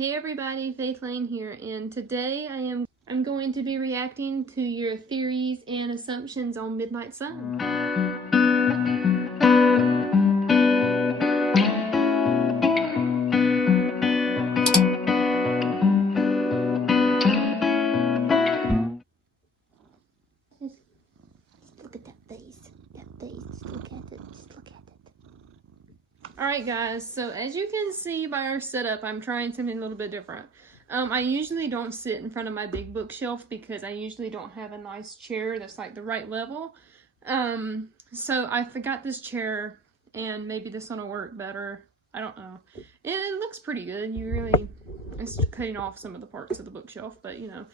Hey everybody, Faith Lane here, and today I'm going to be reacting to your theories and assumptions on Midnight Sun. Just look at that face. Just look at it. Just look at it. Alright guys, so as you can see by our setup, I'm trying something a little bit different. I usually don't sit in front of my big bookshelf because I usually don't have a nice chair that's like the right level. So I forgot this chair, and maybe this one will work better. I don't know. It looks pretty good. It's cutting off some of the parts of the bookshelf, but you know,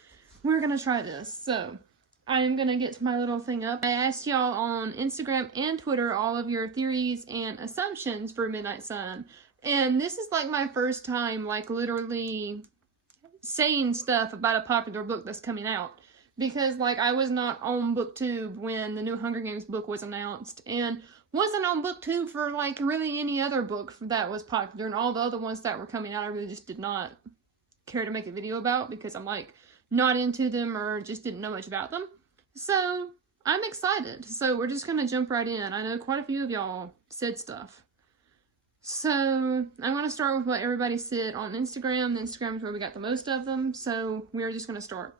we're gonna try this. So I'm gonna get to my little thing up. I asked y'all on Instagram and Twitter all of your theories and assumptions for Midnight Sun. And this is like my first time like literally saying stuff about a popular book that's coming out. Because like I was not on BookTube when the new Hunger Games book was announced, and wasn't on BookTube for like really any other book that was popular, and all the other ones that were coming out I really just did not care to make a video about because I'm like not into them or just didn't know much about them. So I'm excited. So we're just gonna jump right in. I know quite a few of y'all said stuff. So I'm gonna start with what everybody said on Instagram. Instagram is where we got the most of them. So we're just gonna start.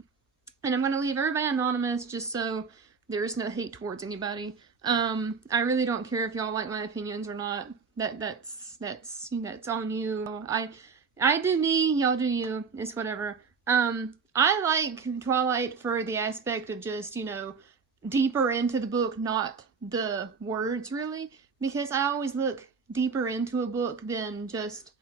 And I'm gonna leave everybody anonymous just so there is no hate towards anybody. I really don't care if y'all like my opinions or not. That's on you. I do me, y'all do you. It's whatever. I like Twilight for the aspect of just, you know, deeper into the book, not the words really, because I always look deeper into a book than just,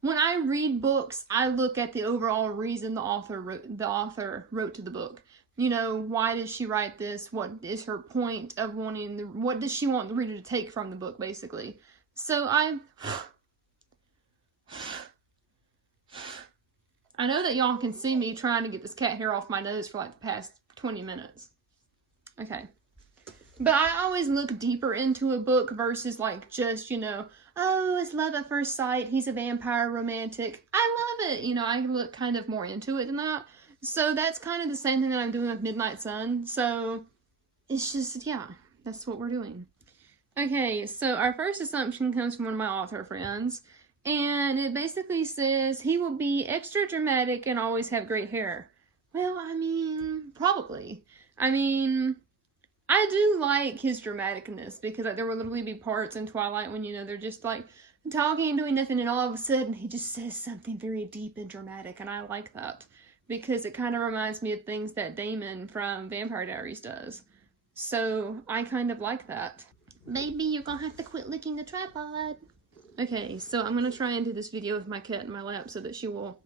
when I read books, I look at the overall reason the author wrote to the book. You know, why did she write this? What is her point of what does she want the reader to take from the book, basically? So I know that y'all can see me trying to get this cat hair off my nose for like the past 20 minutes. Okay. But I always look deeper into a book versus like just, you know, oh, it's love at first sight, he's a vampire romantic. I love it. You know, I look kind of more into it than that. So that's kind of the same thing that I'm doing with Midnight Sun. So it's just, yeah, that's what we're doing. Okay, so our first assumption comes from one of my author friends. And it basically says he will be extra dramatic and always have great hair. Well, I mean, probably. I mean, I do like his dramaticness because like, there will literally be parts in Twilight when, you know, they're just like talking and doing nothing, and all of a sudden he just says something very deep and dramatic, and I like that because it kind of reminds me of things that Damon from Vampire Diaries does. So I kind of like that. Baby, you're gonna have to quit licking the tripod. Okay, so I'm gonna try and do this video with my cat in my lap so that she will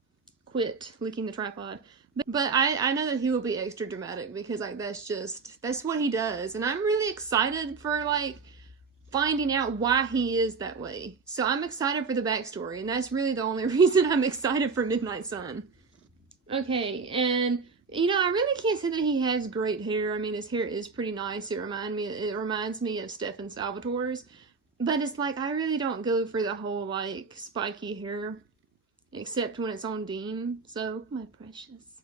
quit licking the tripod. But I know that he will be extra dramatic because like that's what he does, and I'm really excited for like finding out why he is that way. So I'm excited for the backstory, and that's really the only reason I'm excited for Midnight Sun. Okay, and you know, I really can't say that he has great hair. I mean, his hair is pretty nice. It reminds me of Stefan Salvatore's. But it's like, I really don't go for the whole, like, spiky hair. Except when it's on Dean. So, my precious.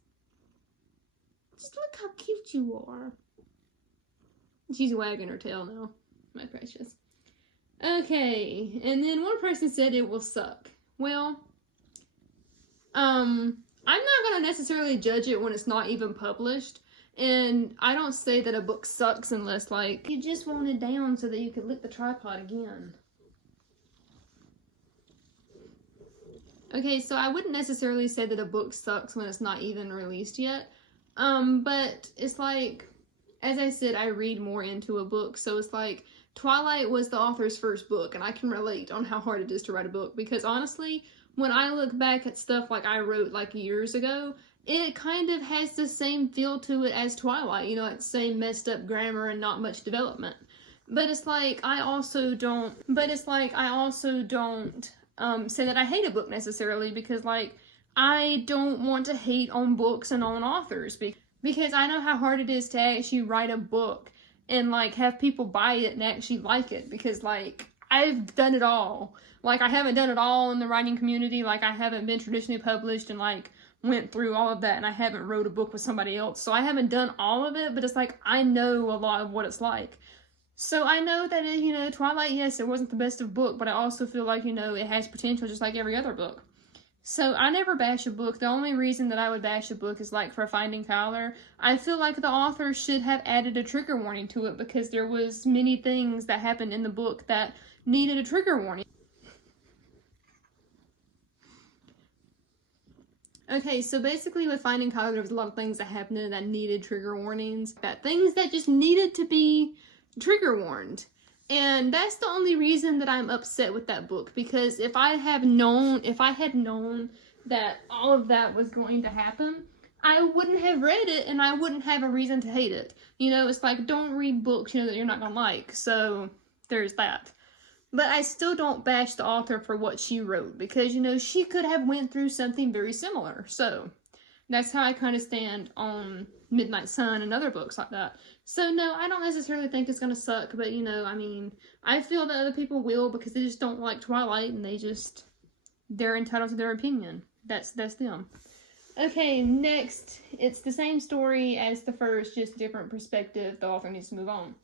Just look how cute you are. She's wagging her tail now. My precious. Okay. And then one person said it will suck. Well, I'm not going to necessarily judge it when it's not even published. And I don't say that a book sucks unless, like, you just want it down so that you could lick the tripod again. Okay, so I wouldn't necessarily say that a book sucks when it's not even released yet. But it's like, as I said, I read more into a book. So it's like, Twilight was the author's first book, and I can relate on how hard it is to write a book. Because honestly, when I look back at stuff like I wrote like years ago, it kind of has the same feel to it as Twilight, you know, it's the same messed up grammar and not much development. But it's like, I also don't say that I hate a book necessarily, because like, I don't want to hate on books and on authors, because I know how hard it is to actually write a book and like have people buy it and actually like it, because like, I've done it all. Like, I haven't done it all in the writing community. Like, I haven't been traditionally published and, like, went through all of that, and I haven't wrote a book with somebody else. So I haven't done all of it, but it's like, I know a lot of what it's like. So I know that, you know, Twilight, yes, it wasn't the best of book, but I also feel like, you know, it has potential just like every other book. So I never bash a book. The only reason that I would bash a book is like for Finding Kyler. I feel like the author should have added a trigger warning to it because there was many things that happened in the book that needed a trigger warning. Okay, so basically with Finding Kyler, there was a lot of things that happened that needed trigger warnings. Things that just needed to be trigger warned. And that's the only reason that I'm upset with that book, because if I had known that all of that was going to happen, I wouldn't have read it and I wouldn't have a reason to hate it. You know, it's like, don't read books, you know, that you're not gonna like. So there's that. But I still don't bash the author for what she wrote, because, you know, she could have went through something very similar. So that's how I kind of stand on Midnight Sun and other books like that. So no, I don't necessarily think it's going to suck, but, you know, I mean, I feel that other people will because they just don't like Twilight and they're entitled to their opinion. That's them. Okay, next, it's the same story as the first, just different perspective. The author needs to move on.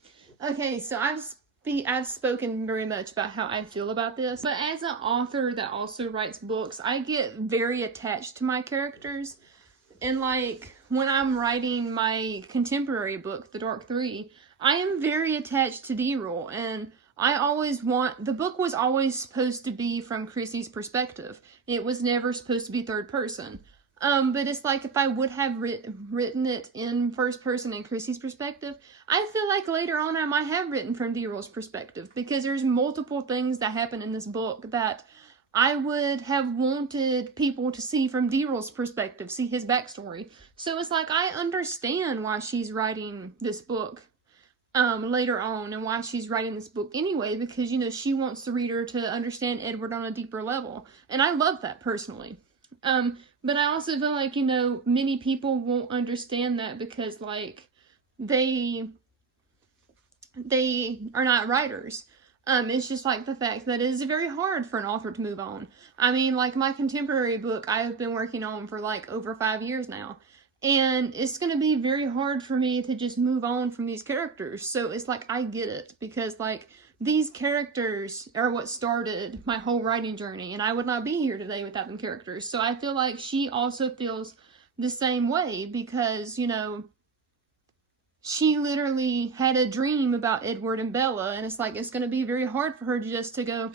Okay, so I've spoken very much about how I feel about this, but as an author that also writes books, I get very attached to my characters. And like, when I'm writing my contemporary book, The Dark Three, I am very attached to D-Roll, and the book was always supposed to be from Chrissy's perspective. It was never supposed to be third person. But it's like, if I would have written it in first person in Chrissy's perspective, I feel like later on I might have written from D-Roll's perspective, because there's multiple things that happen in this book that I would have wanted people to see from D-Roll's perspective, see his backstory. So it's like, I understand why she's writing this book later on, and why she's writing this book anyway, because, you know, she wants the reader to understand Edward on a deeper level. And I love that personally. But I also feel like, you know, many people won't understand that because, like, they are not writers. It's just like the fact that it is very hard for an author to move on. I mean, like, my contemporary book I've been working on for like over 5 years now. And it's going to be very hard for me to just move on from these characters. So it's like, I get it, because like, these characters are what started my whole writing journey, and I would not be here today without them characters. So I feel like she also feels the same way, because, you know, she literally had a dream about Edward and Bella, and it's like, it's going to be very hard for her just to go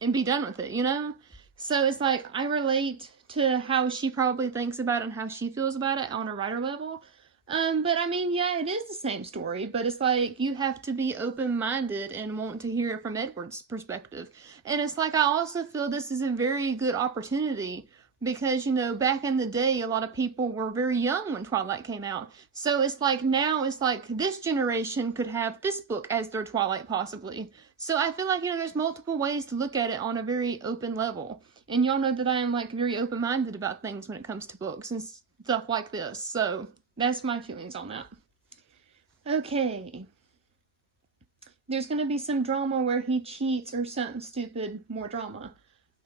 and be done with it, you know? So it's like, I relate to how she probably thinks about it and how she feels about it on a writer level. But I mean, yeah, it is the same story, but it's like, you have to be open-minded and want to hear it from Edward's perspective. And it's like, I also feel this is a very good opportunity, because, you know, back in the day, a lot of people were very young when Twilight came out. So it's like, now it's like, this generation could have this book as their Twilight, possibly. So I feel like, you know, there's multiple ways to look at it on a very open level. And y'all know that I am, like, very open-minded about things when it comes to books and stuff like this. So that's my feelings on that. Okay. There's gonna be some drama where he cheats or something stupid, more drama.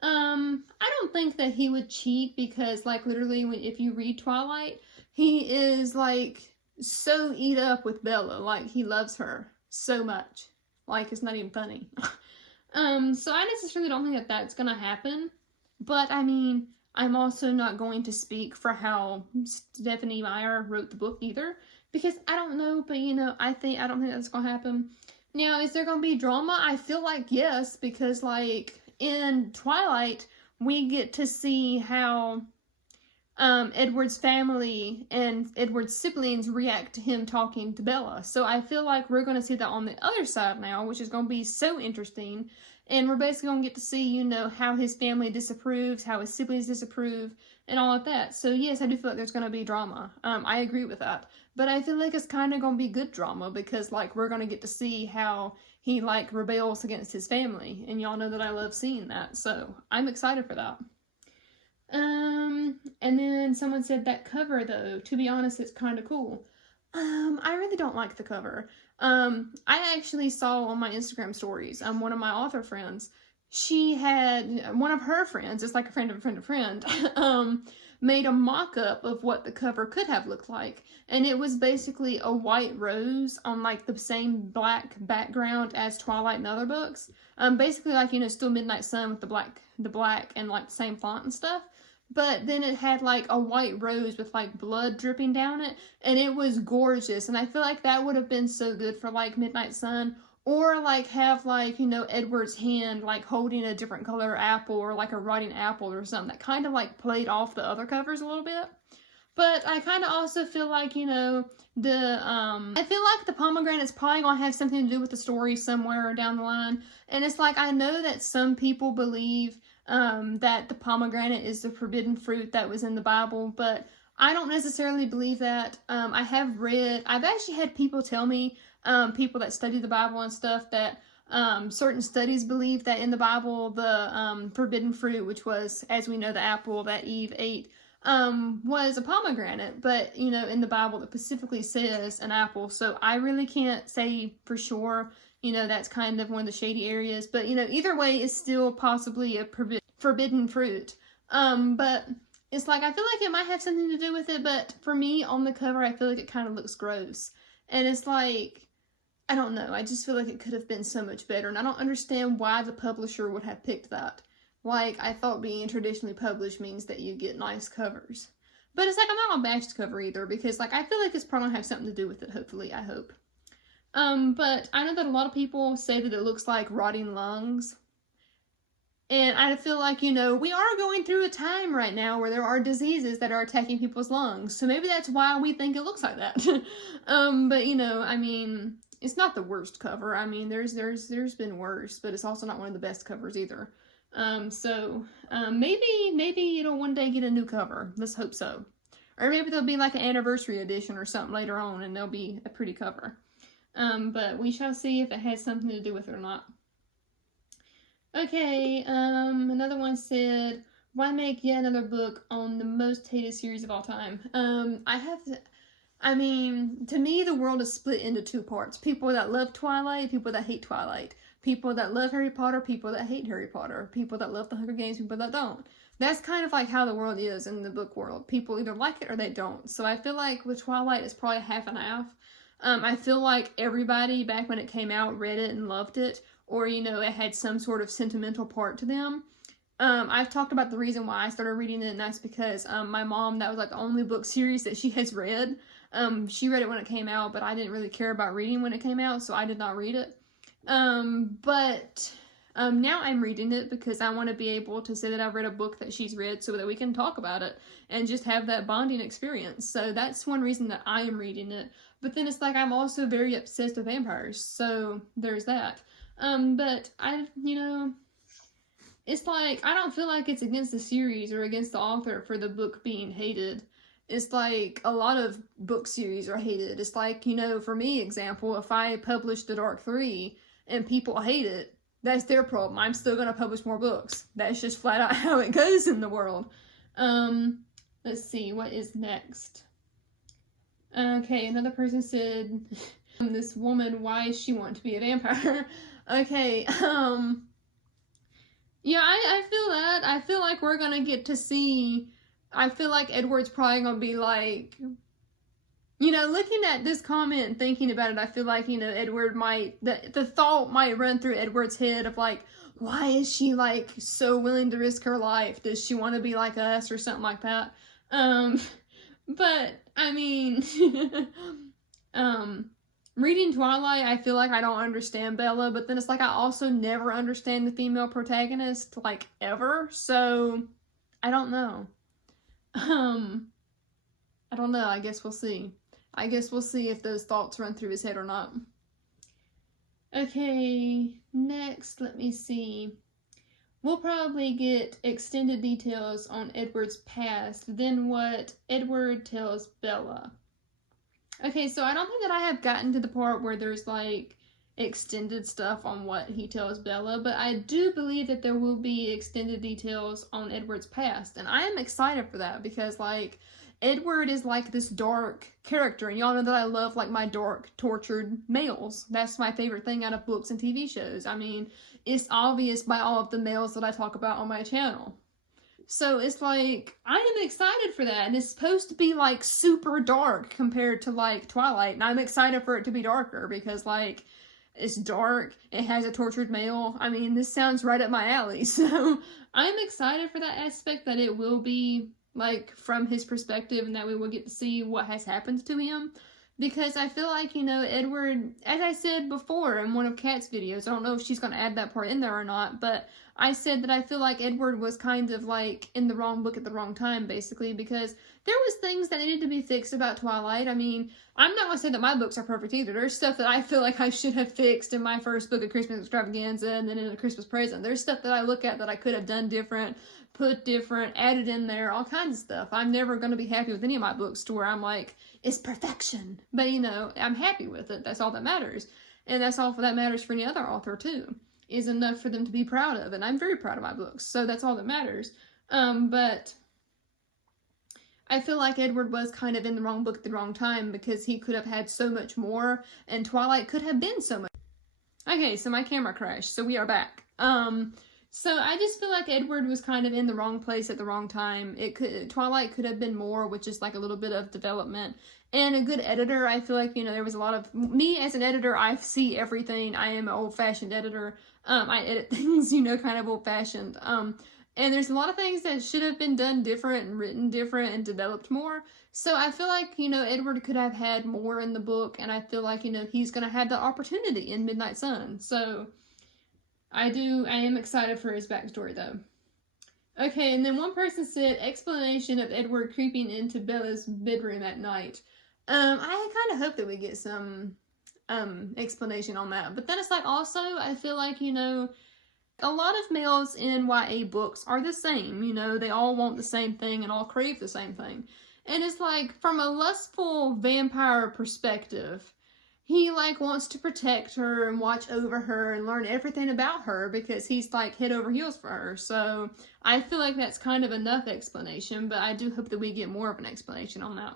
I don't think that he would cheat, because, like, literally, if you read Twilight, he is, like, so eat up with Bella. Like, he loves her so much. Like, it's not even funny. So I necessarily don't think that that's gonna happen. But, I mean, I'm also not going to speak for how Stephanie Meyer wrote the book either, because I don't know, but, you know, I don't think that's gonna happen. Now, is there gonna be drama? I feel like yes, because, like, in Twilight, we get to see how Edward's family and Edward's siblings react to him talking to Bella. So I feel like we're going to see that on the other side now, which is going to be so interesting. And we're basically going to get to see, you know, how his family disapproves, how his siblings disapprove, and all of that. So yes, I do feel like there's going to be drama. I agree with that. But I feel like it's kind of going to be good drama, because, like, we're going to get to see how he, like, rebels against his family. And y'all know that I love seeing that. So I'm excited for that. And then someone said that cover, though, to be honest, it's kind of cool. I really don't like the cover. I actually saw on my Instagram stories, one of my author friends she had one of her friends, it's like a friend of a friend of a friend, made a mock-up of what the cover could have looked like. And it was basically a white rose on like the same black background as Twilight and other books. Basically like, you know, still Midnight Sun with the black and like the same font and stuff. But then it had like a white rose with like blood dripping down it, and it was gorgeous. And I feel like that would have been so good for like Midnight Sun, or like have like, you know, Edward's hand like holding a different color apple, or like a rotting apple or something that kind of like played off the other covers a little bit. But I kind of also feel like, you know, I feel like the pomegranate's probably gonna have something to do with the story somewhere down the line. And it's like, I know that some people believe that the pomegranate is the forbidden fruit that was in the Bible, but I don't necessarily believe that. I've actually had people tell me, people that study the Bible and stuff, that certain studies believe that in the Bible, the forbidden fruit, which was, as we know, the apple that Eve ate, was a pomegranate. But, you know, in the Bible, it specifically says an apple, so I really can't say for sure. You know, that's kind of one of the shady areas. But, you know, either way, it's still possibly a forbidden fruit. But it's like, I feel like it might have something to do with it. But for me, on the cover, I feel like it kind of looks gross. And it's like, I don't know. I just feel like it could have been so much better. And I don't understand why the publisher would have picked that. Like, I thought being traditionally published means that you get nice covers. But it's like, I'm not gonna bash the cover either. Because, like, I feel like it's probably gonna have something to do with it, hopefully. I hope. But I know that a lot of people say that it looks like rotting lungs. And I feel like, you know, we are going through a time right now where there are diseases that are attacking people's lungs. So maybe that's why we think it looks like that. But, you know, I mean, it's not the worst cover. I mean, there's been worse, but it's also not one of the best covers either. Maybe it'll one day get a new cover. Let's hope so. Or maybe there'll be like an anniversary edition or something later on, and there'll be a pretty cover. But we shall see if it has something to do with it or not. Okay, another one said, why make yet another book on the most hated series of all time? I mean, to me, the world is split into two parts. People that love Twilight, people that hate Twilight. People that love Harry Potter, people that hate Harry Potter. People that love the Hunger Games, people that don't. That's kind of like how the world is in the book world. People either like it or they don't. So I feel like with Twilight, it's probably half and half. I feel like everybody back when it came out read it and loved it, or, you know, it had some sort of sentimental part to them. I've talked about the reason why I started reading it, and that's because my mom, that was like the only book series that she has read. She read it when it came out, but I didn't really care about reading when it came out, so I did not read it. But now I'm reading it because I want to be able to say that I've read a book that she's read so that we can talk about it and just have that bonding experience. So that's one reason that I am reading it. But then it's like, I'm also very obsessed with vampires, so there's that. But you know, it's like, I don't feel like it's against the series or against the author for the book being hated. It's like, a lot of book series are hated. It's like, you know, for me, example, if I publish The Dark 3 and people hate it, that's their problem. I'm still gonna publish more books. That's just flat out how it goes in the world. Let's see, what is next? Okay, another person said, this woman, why does she want to be a vampire? Okay, yeah, I feel that. I feel like we're gonna get to see, I feel like Edward's probably gonna be like, you know, looking at this comment and thinking about it, I feel like, you know, Edward might, the thought might run through Edward's head of like, why is she like so willing to risk her life? Does she want to be like us or something like that? But I mean, reading Twilight, I feel like I don't understand Bella, but then it's like I also never understand the female protagonist, like, ever, so I don't know. I don't know, I guess we'll see. I guess we'll see if those thoughts run through his head or not. Okay, next, let me see. We'll probably get extended details on Edward's past than what Edward tells Bella. Okay, so I don't think that I have gotten to the part where there's, like, extended stuff on what he tells Bella, but I do believe that there will be extended details on Edward's past, and I am excited for that because, like, Edward is like this dark character, and y'all know that I love like my dark, tortured males. That's my favorite thing out of books and TV shows. I mean, it's obvious by all of the males that I talk about on my channel. So it's like, I am excited for that, and it's supposed to be like super dark compared to like Twilight, and I'm excited for it to be darker because like, it's dark, it has a tortured male. I mean, this sounds right up my alley, so I'm excited for that aspect, that it will be like from his perspective and that we will get to see what has happened to him. Because I feel like, you know, Edward, as I said before in one of Kat's videos, I don't know if she's going to add that part in there or not, but I said that I feel like Edward was kind of like in the wrong book at the wrong time, basically, because there was things that needed to be fixed about Twilight. I mean, I'm not going to say that my books are perfect either. There's stuff that I feel like I should have fixed in my first book of Christmas Extravaganza and then in A Christmas Present. There's stuff that I look at that I could have done different, put different, added in there, all kinds of stuff. I'm never going to be happy with any of my books to where I'm like, it's perfection. But, you know, I'm happy with it. That's all that matters. And that's all that matters for any other author, too, is enough for them to be proud of. And I'm very proud of my books, so that's all that matters. But I feel like Edward was kind of in the wrong book at the wrong time because he could have had so much more, and Twilight could have been so much. Okay, so my camera crashed, so we are back. So I just feel like Edward was kind of in the wrong place at the wrong time. Twilight could have been more with just like a little bit of development and a good editor. I feel like, you know, there was a lot of, me as an editor, I see everything. I am an old-fashioned editor. I edit things, you know, kind of old-fashioned. And there's a lot of things that should have been done different and written different and developed more. So I feel like, you know, Edward could have had more in the book, and I feel like, you know, he's going to have the opportunity in Midnight Sun. So I am excited for his backstory, though. Okay, and then one person said, explanation of Edward creeping into Bella's bedroom at night. I kind of hope that we get some explanation on that. But then it's like, also, I feel like, you know, a lot of males in YA books are the same. You know, they all want the same thing and all crave the same thing. And it's like, from a lustful vampire perspective, he, like, wants to protect her and watch over her and learn everything about her because he's, like, head over heels for her. So I feel like that's kind of enough explanation, but I do hope that we get more of an explanation on that.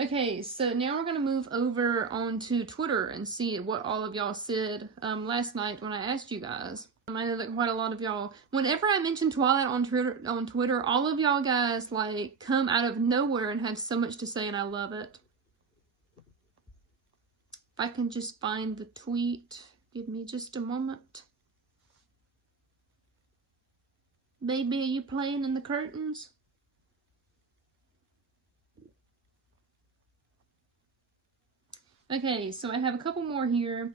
Okay, so now we're going to move over onto Twitter and see what all of y'all said last night when I asked you guys. I know that quite a lot of y'all, whenever I mention Twilight on Twitter, all of y'all guys, like, come out of nowhere and have so much to say, and I love it. If I can just find the tweet, give me just a moment. Baby, are you playing in the curtains? Okay, so I have a couple more here.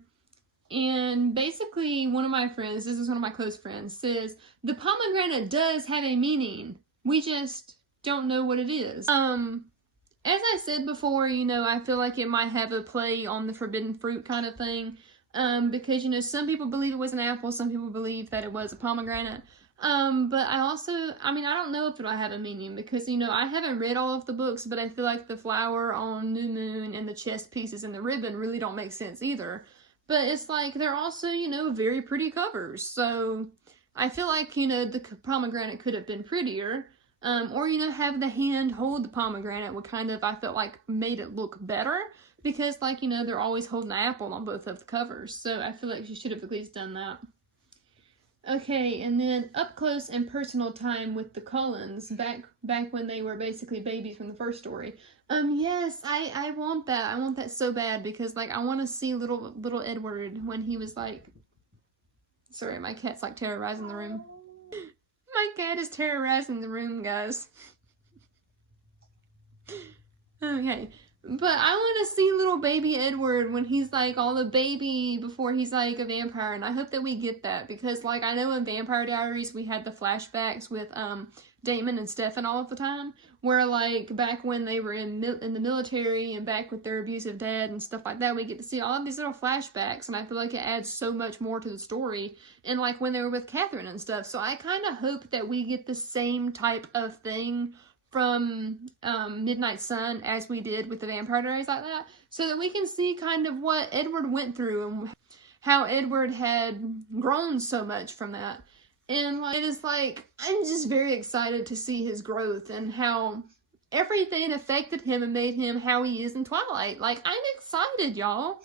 And basically, one of my friends, this is one of my close friends, says, the pomegranate does have a meaning. We just don't know what it is. As I said before, you know, I feel like it might have a play on the forbidden fruit kind of thing. Because, you know, some people believe it was an apple, some people believe that it was a pomegranate. But I also, I mean, I don't know if it'll have a meaning because, you know, I haven't read all of the books, but I feel like the flower on New Moon and the chest pieces and the ribbon really don't make sense either. But it's like, they're also, you know, very pretty covers. So I feel like, you know, the pomegranate could have been prettier. Or, you know, have the hand hold the pomegranate would kind of, I felt like, made it look better. Because, like, you know, they're always holding an apple on both of the covers. So I feel like she should have at least done that. Okay, and then up close and personal time with the Cullens, back when they were basically babies from the first story. Yes, I want that. I want that so bad because, like, I want to see little Edward when he was like, sorry, my cat's like terrorizing the room. My cat is terrorizing the room, guys. Okay. But I want to see little baby Edward when he's, like, all a baby before he's, like, a vampire. And I hope that we get that. Because, like, I know in Vampire Diaries we had the flashbacks with Damon and Stefan all of the time. Where, like, back when they were in the military and back with their abusive dad and stuff like that, we get to see all of these little flashbacks. And I feel like it adds so much more to the story. And, like, when they were with Catherine and stuff. So I kind of hope that we get the same type of thing from Midnight Sun as we did with the Vampire Diaries like that, so that we can see kind of what Edward went through and how Edward had grown so much from that. And, like, it is like, I'm just very excited to see his growth and how everything affected him and made him how he is in Twilight. Like, I'm excited, y'all.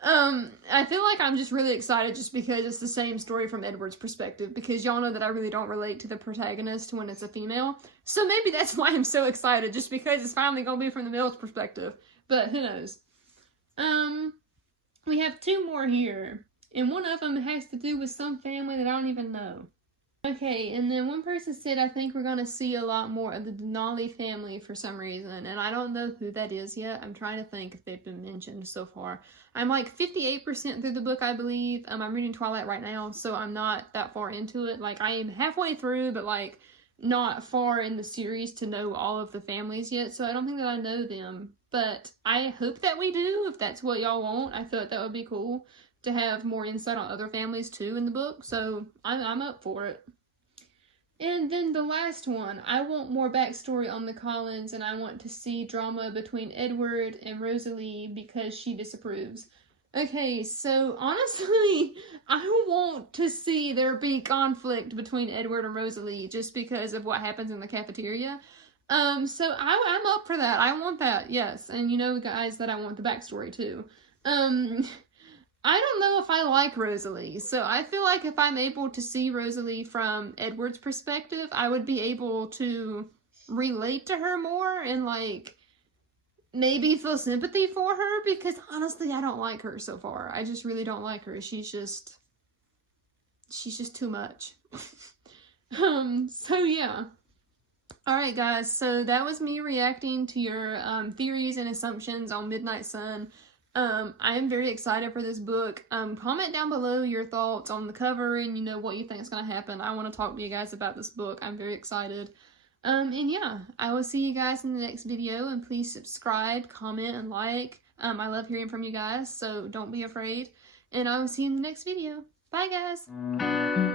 I feel like I'm just really excited just because it's the same story from Edward's perspective, because y'all know that I really don't relate to the protagonist when it's a female. So maybe that's why I'm so excited, just because it's finally gonna be from the male's perspective. But who knows? We have 2 more here, and one of them has to do with some family that I don't even know. Okay, and then one person said, I think we're going to see a lot more of the Denali family for some reason, and I don't know who that is yet. I'm trying to think if they've been mentioned so far. I'm like 58% through the book, I believe. I'm reading Twilight right now, so I'm not that far into it. Like, I am halfway through, but like, not far in the series to know all of the families yet, so I don't think that I know them. But I hope that we do, if that's what y'all want. I feel like that would be cool to have more insight on other families too in the book, so I'm up for it. And then the last one, I want more backstory on the Collins, and I want to see drama between Edward and Rosalie because she disapproves. Okay, so honestly, I want to see there be conflict between Edward and Rosalie just because of what happens in the cafeteria. So I'm up for that. I want that, yes. And you know, guys, that I want the backstory too. I don't know if I like Rosalie, so I feel like if I'm able to see Rosalie from Edward's perspective, I would be able to relate to her more and, like, maybe feel sympathy for her, because honestly, I don't like her so far. I just really don't like her. She's just too much. So yeah. Alright guys, so that was me reacting to your theories and assumptions on Midnight Sun. I am very excited for this book. Comment down below your thoughts on the cover and, you know, what you think is going to happen. I want to talk to you guys about this book. I'm very excited. And yeah, I will see you guys in the next video, and please subscribe, comment, and like. I love hearing from you guys, so don't be afraid. And I will see you in the next video. Bye, guys!